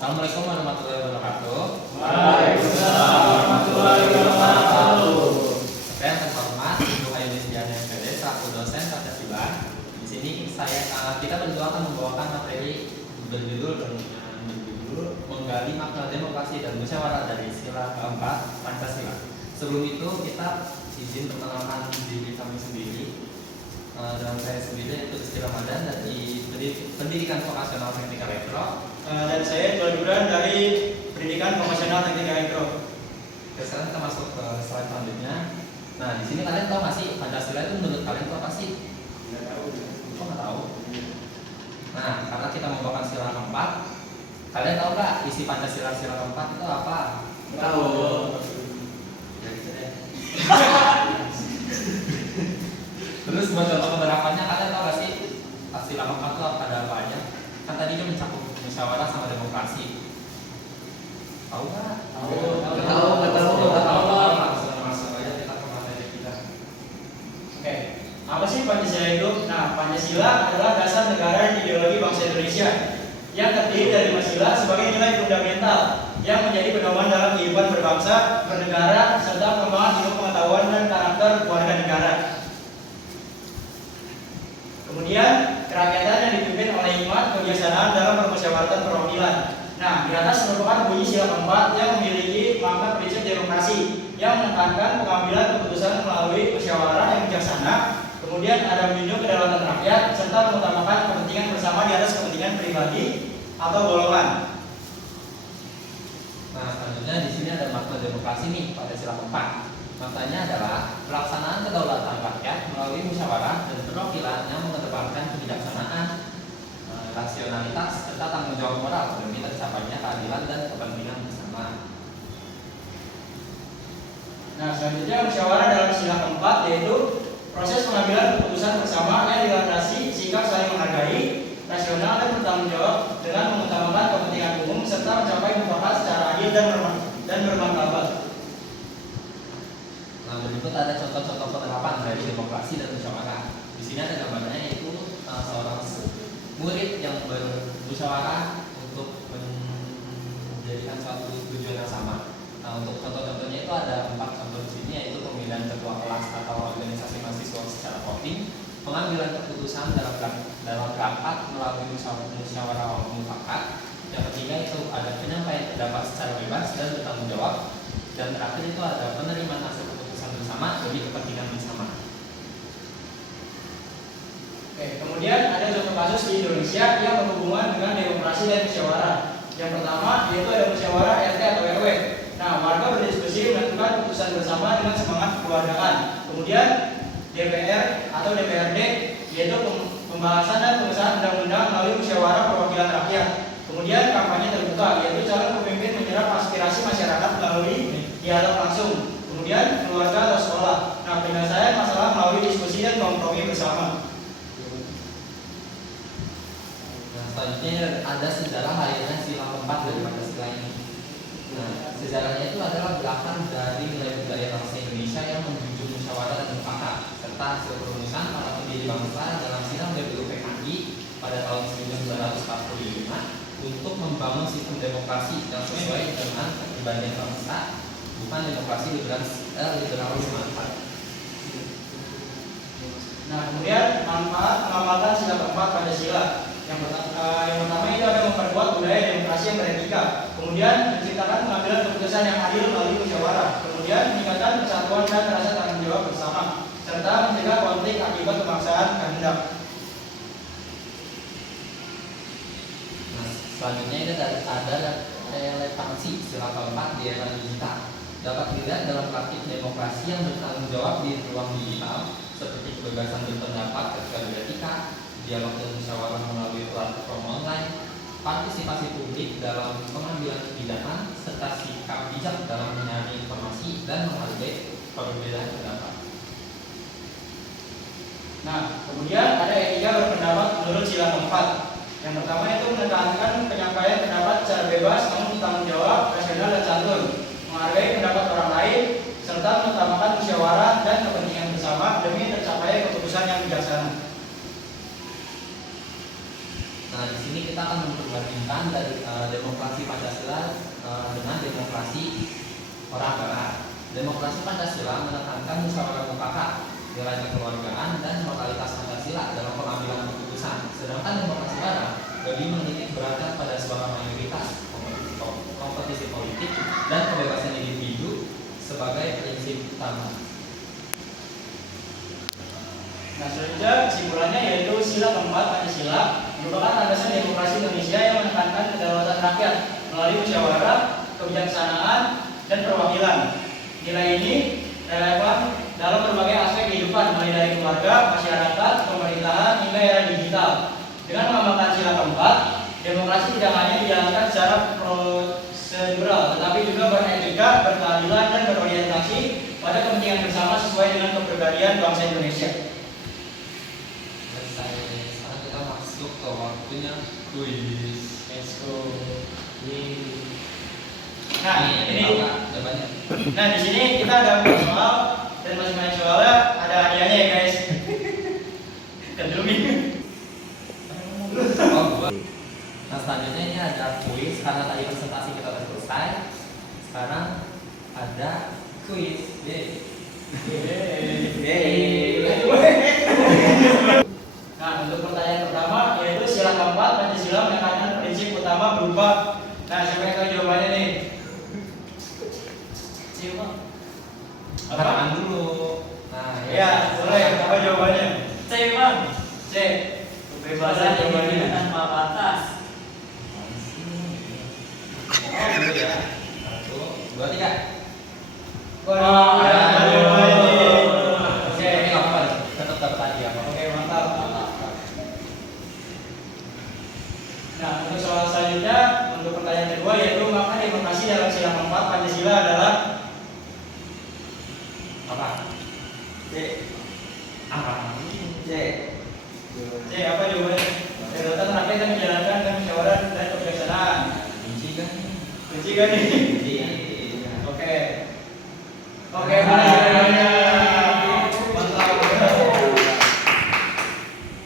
Assalamualaikum warahmatullahi wabarakatuh. Waalaikumsalam warahmatullahi wabarakatuh. Saya yang terhormat Ibu Ayunisdiana MPD selaku dosen Pancasila. Di sini kita berdua akan membawakan materi berjudul menggali makna demokrasi dan musyawarah dari sila keempat Pancasila. Sebelum itu kita izin perkenalan diri kami sendiri. Dan saya sendiri yaitu Rizky Ramadan dari Pendidikan Vokasional Teknik Elektro. Dan saya Jual dari Pendidikan Vokasional Teknik Elektro. Oke, sekarang kita masuk ke slide selanjutnya. Nah, di sini kalian tahu nggak sih Pancasila itu menurut kalian itu apa sih? Nggak tahu. Kok nggak tahu? Nah, karena kita membawakan sila keempat, kalian tahu nggak isi Pancasila sila keempat itu apa? Tahu. Ya gitu deh. Terus buat contoh penerapannya, kalian tahu nggak sih sila keempat itu ada apa aja? Kan tadi dia mencakup musyawarah sama demokrasi. Tahu nggak? Tahu. Langsung aja kita ke materi kita. Oke. Apa sih Pancasila itu? Nah, Pancasila adalah dasar negara dan ideologi bangsa Indonesia yang terdiri dari 5 sila sebagai nilai fundamental yang menjadi pedoman dalam kehidupan berbangsa, bernegara, serta pengembangan ilmu pengetahuan dan karakter warga negara. Kemudian, kerakyatan yang dipimpin oleh hikmat kebijaksanaan dalam permusyawaratan perwakilan. Nah, di atas merupakan bunyi sila keempat yang memiliki makna prinsip demokrasi yang menekankan pengambilan keputusan melalui musyawarah yang bijaksana. Kemudian ada menunjuk kedaulatan rakyat serta mengutamakan kepentingan bersama di atas kepentingan pribadi atau golongan. Nah, selanjutnya di sini ada makna demokrasi nih pada sila keempat. Maknanya adalah pelaksanaan kedaulatan rakyat melalui musyawarah dan perwakilan yang mengedepankan kebijaksanaan, rasionalitas serta tanggung jawab moral demi tercapainya keadilan dan kepentingan bersama. Nah, selanjutnya musyawarah dalam sila keempat yaitu proses pengambilan keputusan bersama yang dilandasi sikap saling menghargai, rasional dan bertanggung jawab dengan mengutamakan kepentingan umum serta mencapai mufakat secara adil dan bermartabat. Nah, berikut ada contoh-contoh penerapan dari demokrasi dan musyawarah. Di sini ada gambarnya yaitu seorang murid yang bermusyawarah untuk menjadikan suatu tujuan yang sama. Nah, untuk contoh-contohnya itu ada 4 contoh di sini, yaitu pemilihan ketua kelas atau organisasi mahasiswa secara voting, pengambilan keputusan dalam rapat melalui musyawarah mufakat. Yang ketiga itu ada penyampaian pendapat secara bebas dan bertanggung jawab. Dan terakhir itu ada penerimaan hasil keputusan bersama demi kepentingan bersama. Oke, kemudian ada contoh kasus di Indonesia yang berhubungan dengan demokrasi dan musyawarah. Yang pertama yaitu ada musyawarah RT atau RW. Nah, warga berdiskusi menentukan keputusan bersama dengan semangat kekeluargaan. Kemudian DPR atau DPRD yaitu pembahasan dan pengesahan undang-undang melalui musyawarah perwakilan rakyat. Kemudian kampanye terbuka yaitu calon pemimpin menyerap aspirasi masyarakat melalui dialog langsung. Kemudian keluarga atau sekolah. Nah, penyelesaian masalah melalui diskusi dan kompromi bersama. Nah, selanjutnya ada sejarah lahirnya sila keempat dari Pancasila ini. Nah, sejarahnya itu adalah belakang dari nilai budaya bangsa Indonesia yang menjunjung musyawarah dan mufakat serta hasil perumusan para pendiri bangsa dalam sidang BPUPKI pada tahun 1945 untuk membangun sistem demokrasi yang sesuai dengan kepribadian bangsa, bukan demokrasi liberalisme. Nah, kemudian manfaat mengamalkan sila keempat Pancasila. Yang pertama itu ada memperkuat budaya demokrasi yang beretika. Kemudian menciptakan pengambilan keputusan yang adil melalui musyawarah. Kemudian meningkatkan persatuan dan rasa tanggung jawab bersama, serta mencegah konflik akibat kebangsaan kehendak. Nah, selanjutnya ini ada relevansi sila keempat di era digital. Dapat dilihat dalam praktik demokrasi yang bertanggung jawab di ruang digital, seperti kebebasan berpendapat ketika beretika, dialog dan musyawarah melalui platform online, partisipasi publik dalam pengambilan kebijakan, serta sikap bijak dalam menyaring informasi dan menghargai perbedaan pendapat. Nah, kemudian ada etika berpendapat menurut sila keempat. Yang pertama itu menekankan penyampaian pendapat secara bebas namun bertanggung jawab, rasional dan santun, menghargai pendapat orang lain, serta mengutamakan musyawarah dan kepentingan bersama demi tercapai keputusan yang bijaksana. Nah, di sini kita akan memperbandingkan dari demokrasi Pancasila dengan demokrasi orang barat. Demokrasi Pancasila menekankan musyawarah mufakat, nilai kekeluargaan dan moralitas Pancasila dalam pengambilan keputusan. Sedangkan demokrasi barat lebih menitik beratkan pada suara mayoritas, kompetisi politik, dan kebebasan individu sebagai prinsip utama. Nah, selanjutnya kesimpulannya yaitu sila keempat Pancasila merupakan landasan demokrasi Indonesia yang menekankan kedaulatan rakyat melalui musyawarah, kebijaksanaan, dan perwakilan. Nilai ini relevan dalam berbagai aspek kehidupan, mulai dari keluarga, masyarakat, pemerintahan, hingga era digital. Dengan mengamalkan sila keempat, demokrasi tidak hanya dijalankan secara prosedural, tetapi juga beretika, berkeadilan, dan berorientasi pada kepentingan bersama sesuai dengan kepribadian bangsa Indonesia. Sekarang kita masuk ke waktunya kuis. Let's go. Nah, ini jawabannya. Nah, di sini kita ada 4 soal dan masing-masing soalnya ada hadiahnya ya, guys. Kedumi. Nah, selanjutnya ini ada kuis karena tadi presentasi kita sudah selesai. Sekarang ada kuis. Nah, untuk pertanyaan pertama yaitu sila keempat Pancasila menekankan prinsip utama berupa. Nah, siapa yang tahu jawabannya nih? Siapa? Tangan dulu. Nah, Ya, boleh. Apa jawabannya? C, Bang. C. Kebebasan individu tanpa batas. Oh, dulu ya. 1, 2, 3. Wah, jawabannya nih. Oke, ini nggak apa-apa. Tetap dapat hadiah. Oke, mantap. Nah, untuk soal selanjutnya, untuk pertanyaan kedua yaitu makna demokrasi dalam sila keempat Pancasila adalah Apa? C. Apa? C. C apa jawabannya? Kedaulatan rakyat yang menjalankan dan musyawarah dan kebijaksanaan. Kunci kan? Kunci kan nih? Iya. Oke. Oke, mana jawabannya? Mantap.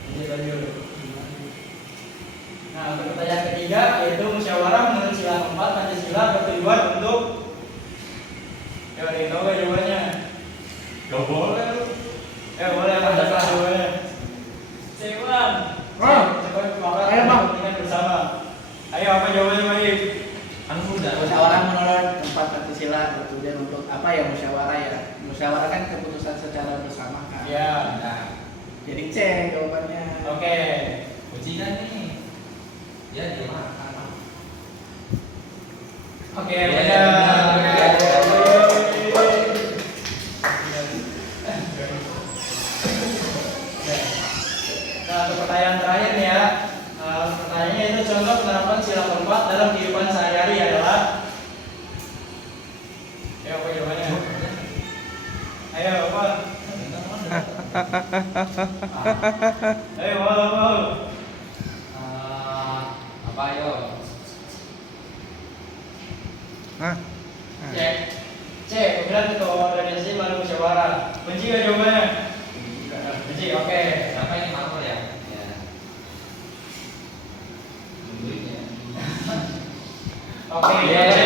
Ini lanjut. Nah, untuk pertanyaan ketiga yaitu musyawarah menurut sila keempat Pancasila bertujuan untuk. Ya, nih, tahu nggak jawabannya? Gak boleh lu. Boleh, mantap lah jawabannya. C, Bang. Cepat makan kepentingan bersama. Ayo, apa jawabannya, Baik? Kan udah. Musyawarah menurut tempat Pancasila bertujuan untuk apa ya musyawarah ya? Musyawarah kan keputusan secara bersama kan. Ya. Nah, Jadi C jawabannya. Oke. kunci kan nih. Ya, dia makan. Oke, Ya, benar. Nah, untuk pertanyaan terakhir nih ya. Pertanyaannya itu contoh penerapan sila keempat dalam kehidupan sehari-hari adalah. Ya, apa jawabannya? Ayo, apa? Ayo, mau. Apa yo? Cek. Cek, pemilihan ketua organisasi melalui musyawarah. Benci nggak jawabannya? Benci, oke. Siapa ini marmer ya? Ya. Duitnya. Oke, Yeah.